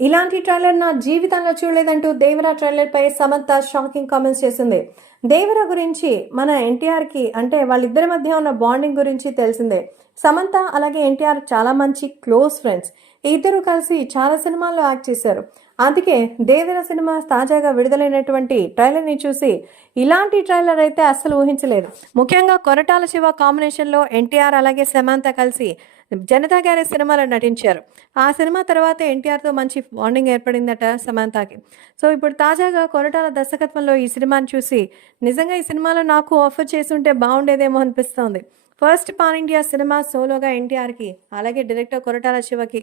ఇలాంటి ట్రైలర్ నా జీవితంలో చూడలేదంటూ దేవరా ట్రైలర్పై సమంత షాకింగ్ కామెంట్స్ చేసింది. దేవరా గురించి మన ఎన్టీఆర్కి అంటే వాళ్ళిద్దరి మధ్య ఉన్న బాండింగ్ గురించి తెలిసిందే. సమంత అలాగే ఎన్టీఆర్ చాలా మంచి క్లోజ్ ఫ్రెండ్స్. ఇద్దరు కలిసి చాలా సినిమాల్లో యాక్ట్ చేశారు. అందుకే దేవర సినిమా తాజాగా విడుదలైనటువంటి ట్రైలర్ని చూసి ఇలాంటి ట్రైలర్ అయితే అస్సలు ఊహించలేదు. ముఖ్యంగా కొరటాల శివ కాంబినేషన్లో ఎన్టీఆర్ అలాగే సమంత కలిసి జనతా గ్యారేజ్ సినిమాలో నటించారు. ఆ సినిమా తర్వాత ఎన్టీఆర్తో మంచి బాండింగ్ ఏర్పడిందట సమంతకి. సో ఇప్పుడు తాజాగా కొరటాల దర్శకత్వంలో ఈ సినిమాని చూసి నిజంగా ఈ సినిమాలో నాకు ఆఫర్ చేసి ఉంటే బాగుండేదేమో అనిపిస్తోంది. ఫస్ట్ పాన్ ఇండియా సినిమా సోలోగా ఎన్టీఆర్కి అలాగే డైరెక్టర్ కొరటాల శివకి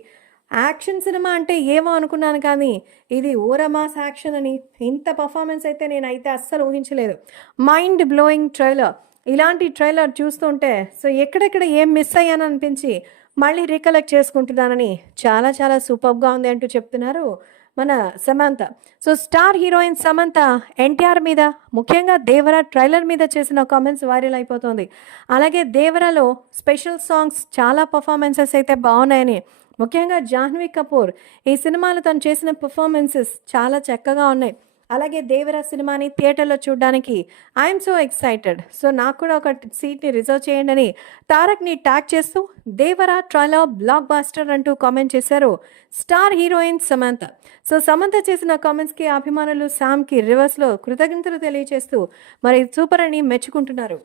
యాక్షన్ సినిమా అంటే ఏమో అనుకున్నాను కానీ ఇది ఓరమాస్ యాక్షన్ అని ఇంత పర్ఫార్మెన్స్ అయితే నేనైతే అస్సలు ఊహించలేదు. Mind blowing trailer. ఇలాంటి ట్రైలర్ చూస్తుంటే సో ఎక్కడెక్కడ ఏం మిస్ అయ్యాను అనిపించి మళ్ళీ రీకలెక్ట్ చేసుకుంటున్నానని చాలా చాలా సూపర్గా ఉంది అంటూ చెప్తున్నారు మన Samantha. So star heroine Samantha NTR మీద ముఖ్యంగా దేవర ట్రైలర్ మీద చేసిన కామెంట్స్ వైరల్ అయిపోతుంది. అలాగే దేవరాలో స్పెషల్ సాంగ్స్ చాలా పర్ఫార్మెన్సెస్ అయితే బాగున్నాయని ముఖ్యంగా జాహ్నవి కపూర్. ఈ సినిమాలో తను చేసిన పర్ఫార్మెన్సెస్ చాలా చక్కగా ఉన్నాయి. అలాగే దేవరా సినిమాని థియేటర్లో చూడడానికి ఐఎమ్ సో ఎక్సైటెడ్ సో నాకు కూడా ఒక సీట్ని రిజర్వ్ చేయండి అని తారక్ని ట్యాగ్ చేస్తూ దేవరా ట్రైలర్ బ్లాక్ బాస్టర్ అంటూ కామెంట్ చేశారు star heroine Samantha so Samantha చేసిన కామెంట్స్కి అభిమానులు శామ్కి రివర్స్లో కృతజ్ఞతలు తెలియజేస్తూ మరి సూపర్ అని మెచ్చుకుంటున్నారు.